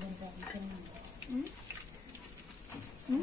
Hmm? Hmm?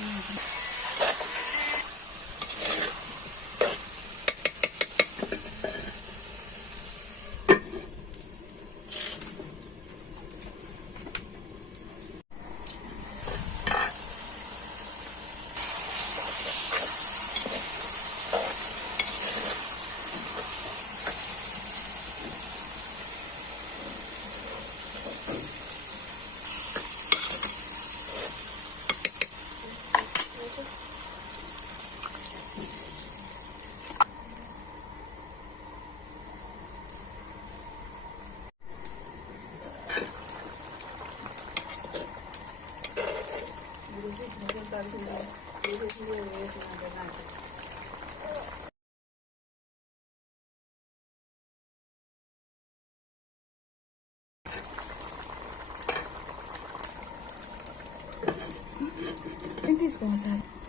Mm-hmm. I think this one was like...